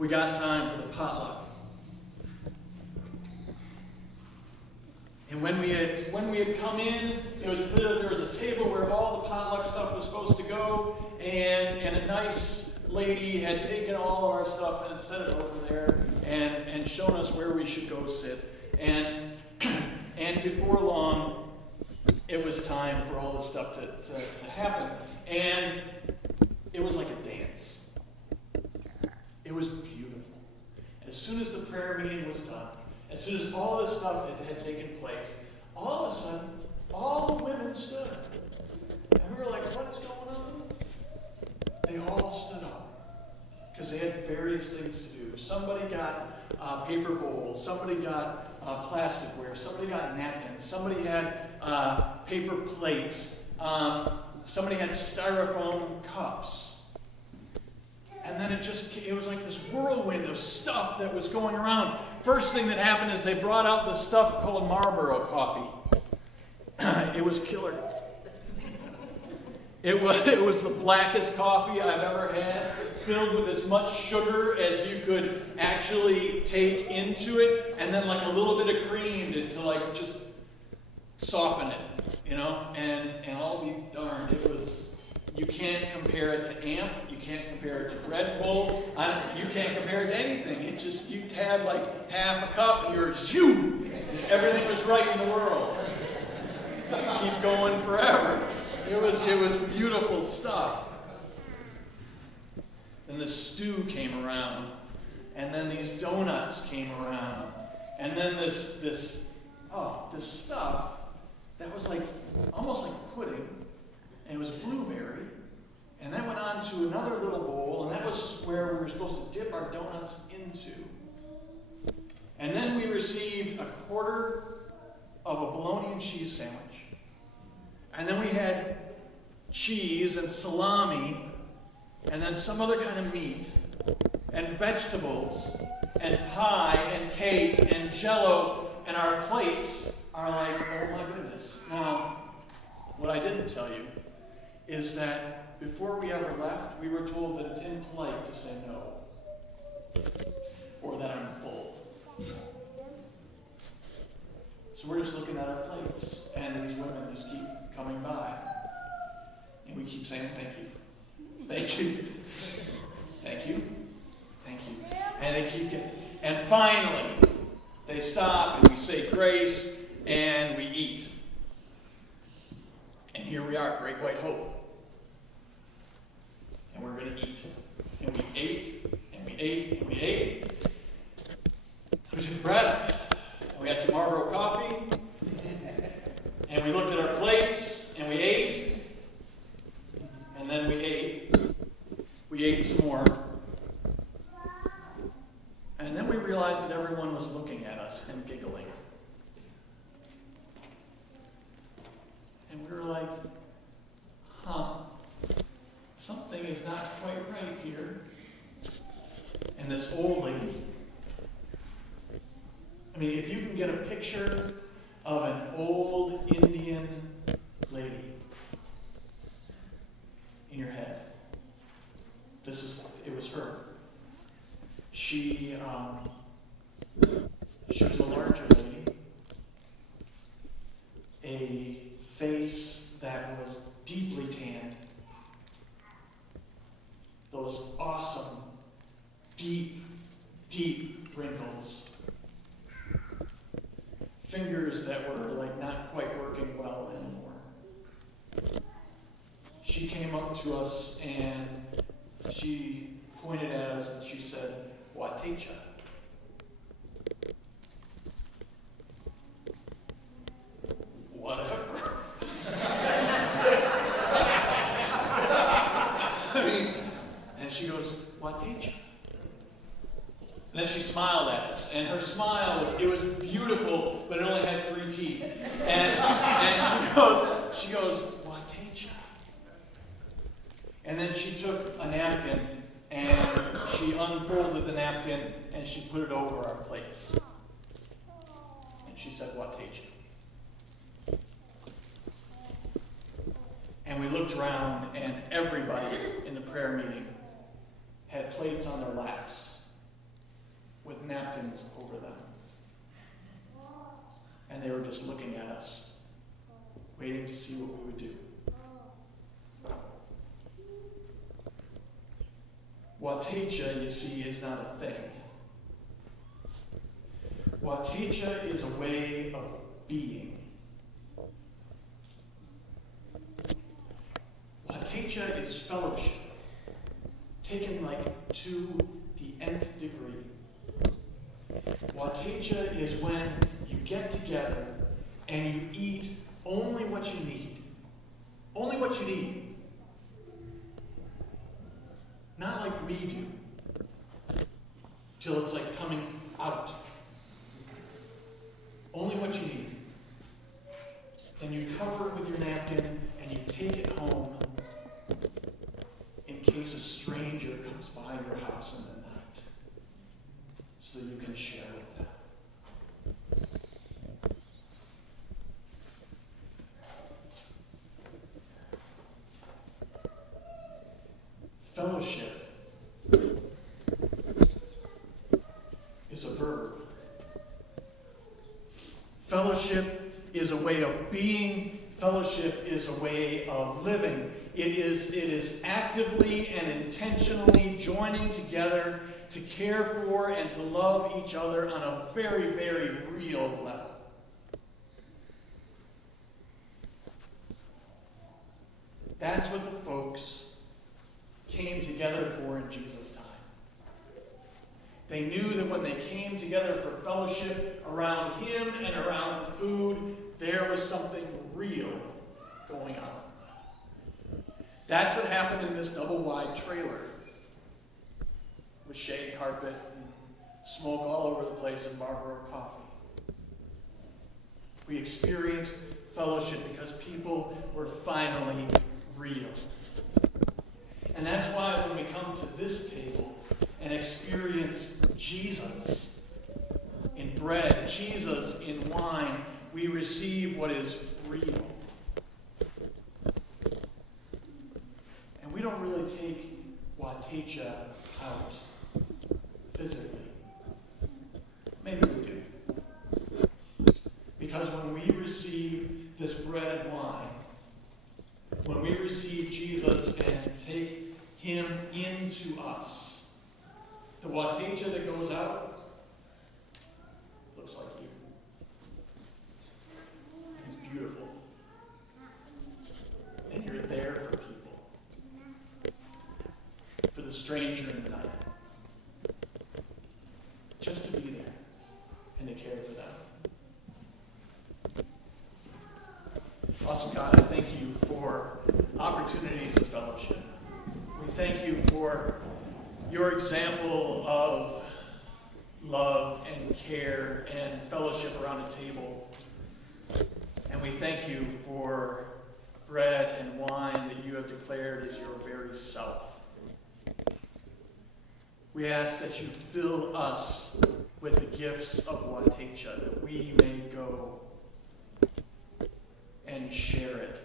we got time for the potluck. And when we had come in, it was clear that there was a table where all the potluck stuff was supposed to go, and a nice lady had taken all of our stuff and set it over there and shown us where we should go sit. And before long, it was time for all this stuff to happen. And it was like a dance. It was beautiful. As soon as the prayer meeting was done, as soon as all this stuff had taken place, all of a sudden, all the women stood. And we were like, what is going on? They all stood up. Because they had various things to do. Somebody got paper bowls. Somebody got plasticware. Somebody got napkins. Somebody had paper plates. Somebody had styrofoam cups. And then it was like this whirlwind of stuff that was going around. First thing that happened is they brought out this stuff called Marlboro coffee. It was killer. It was the blackest coffee I've ever had, filled with as much sugar as you could actually take into it, and then like a little bit of cream to like just soften it, you know? And I'll be darned, you can't compare it to Amp, you can't compare it to Red Bull, you can't compare it to anything. It just, you had like half a cup and you were shoo! Everything was right in the world. Keep going forever. It was beautiful stuff. Then the stew came around, and then these donuts came around, and then this stuff that was like almost like pudding, and it was blueberry, and that went on to another little bowl, and that was where we were supposed to dip our donuts into. And then we received a quarter of a bologna and cheese sandwich. And then we had cheese and salami, and then some other kind of meat, and vegetables, and pie, and cake, and Jell-O, and our plates are like, oh my goodness. Now, what I didn't tell you is that before we ever left, we were told that it's impolite to say no, or that I'm full. So we're just looking at our plates, and these women just keep coming by. And we keep saying, thank you, thank you, thank you, thank you. And they keep getting, and finally, they stop, and we say grace, and we eat. And here we are, Great White Hope. And we're going to eat. And we ate, and we ate, and we ate. We took a breath, and we had some Marlboro coffee, and we looked at our plates, and we ate, and then we ate. We ate some more. And then we realized that everyone was looking at us and giggling. And we were like, huh, something is not quite right here. And this old lady, I mean, if you can get a picture of an old Indian lady in your head, it was her. She was a larger lady, a face that was deeply tanned, those awesome, deep, deep wrinkles, fingers that were like not quite working well anymore. She came up to us and she pointed at us and she said, "Watecha." Whatever. I mean, and she goes, "Watecha." And then she smiled at us, and her smile was beautiful, but it only had 3 teeth. And she goes, "Watecha." And then she took a napkin, and she unfolded the napkin, and she put it over our plates. And she said, "Watecha." And we looked around, and everybody in the prayer meeting had plates on their laps with napkins over them. And they were just looking at us, waiting to see what we would do. Watecha, you see, is not a thing. Watecha is a way of being. Watecha is fellowship, taken like to the nth degree. Watecha is when you get together and you eat only what you need. Only what you need. Not like we do, till it's like coming out. Only what you need. Then you cover it with your napkin and you take it home in case a stranger comes by your house in the night, so you can share with them. Fellowship is a verb. Fellowship is a way of being. Fellowship is a way of living. It is actively and intentionally joining together to care for and to love each other on a very, very real level. That's what the folks came together for in Jesus' time. They knew that when they came together for fellowship around him and around the food, there was something real going on. That's what happened in this double-wide trailer with shade carpet and smoke all over the place and Marlboro coffee. We experienced fellowship because people were finally real. And that's why when we come to this table and experience Jesus in bread, Jesus in wine, we receive what is real. And we don't really take Watecha out physically. Maybe we do. Because when we receive this bread and wine, when we receive Jesus and take him into us, the Watecha that goes out looks like you. It's beautiful. And you're there for people. For the stranger in the night. Just to be there and to care for them. Awesome God, I thank you for opportunities of fellowship. We thank you for your example of love and care and fellowship around a table. And we thank you for bread and wine that you have declared as your very self. We ask that you fill us with the gifts of Watecha, that we may go and share it